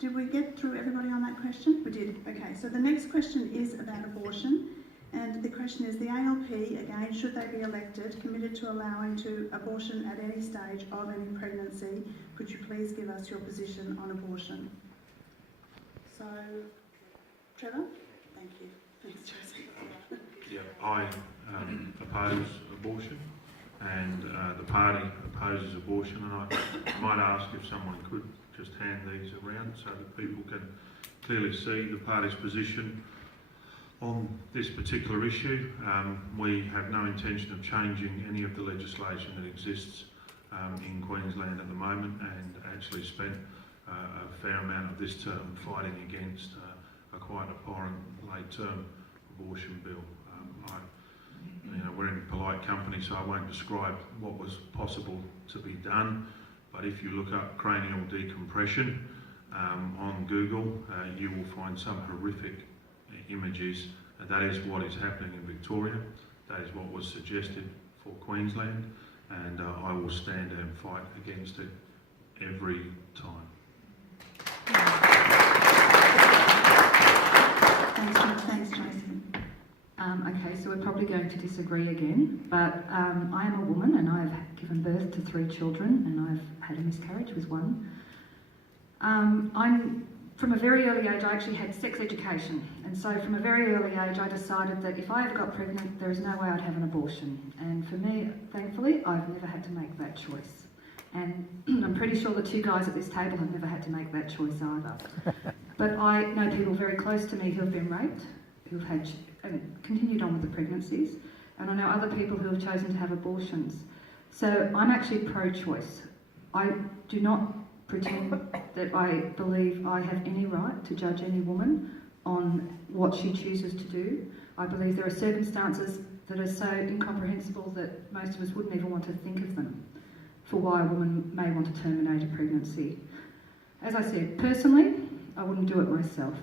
Did we get through everybody on that question? We did. Okay, so the next question is about abortion. And the question is, the ALP, again, should they be elected, committed to allowing to abortion at any stage of any pregnancy? Could you please give us your position on abortion? So, Trevor? Thank you. Thanks, Josie. Yeah, I oppose abortion, and the party opposes abortion, and I might ask if someone could just hand these around so that people can clearly see the party's position on this particular issue. We have no intention of changing any of the legislation that exists in Queensland at the moment, and actually spent a fair amount of this term fighting against a quite abhorrent late-term abortion bill. We're in polite company, so I won't describe what was possible to be done, but if you look up cranial decompression on Google, you will find some horrific images. That is what is happening in Victoria. That is what was suggested for Queensland, and I will stand and fight against it every time. Thanks, Jason. Okay, so we're probably going to disagree again, but I am a woman and I've given birth to 3 children, and I've had a miscarriage with one. From a very early age, I actually had sex education, and so from a very early age I decided that if I ever got pregnant, there is no way I'd have an abortion. And for me, thankfully, I've never had to make that choice. And I'm pretty sure the 2 guys at this table have never had to make that choice either. But I know people very close to me who have been raped, who've had and continued on with the pregnancies, and I know other people who have chosen to have abortions. So I'm actually pro-choice. I do not pretend that I believe I have any right to judge any woman on what she chooses to do. I believe there are circumstances that are so incomprehensible that most of us wouldn't even want to think of them for why a woman may want to terminate a pregnancy. As I said, personally, I wouldn't do it myself.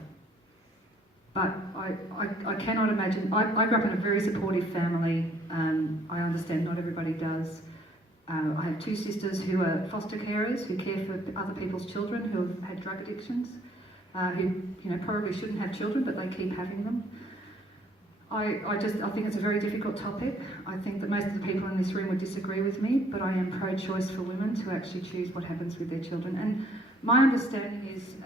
But I cannot imagine. I grew up in a very supportive family. I understand not everybody does. I have 2 sisters who are foster carers, who care for other people's children who have had drug addictions, who probably shouldn't have children, but they keep having them. I think it's a very difficult topic. I think that most of the people in this room would disagree with me, but I am pro-choice for women to actually choose what happens with their children. And my understanding is,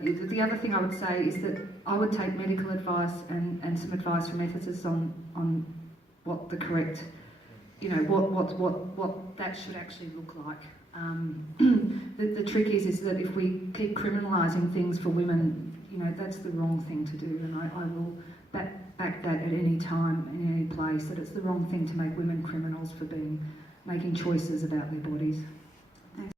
the other thing I would say is that I would take medical advice and some advice from ethicists on what the correct, what that should actually look like. The trick is that if we keep criminalising things for women, that's the wrong thing to do, and I will back that at any time, in any place, that it's the wrong thing to make women criminals for making choices about their bodies.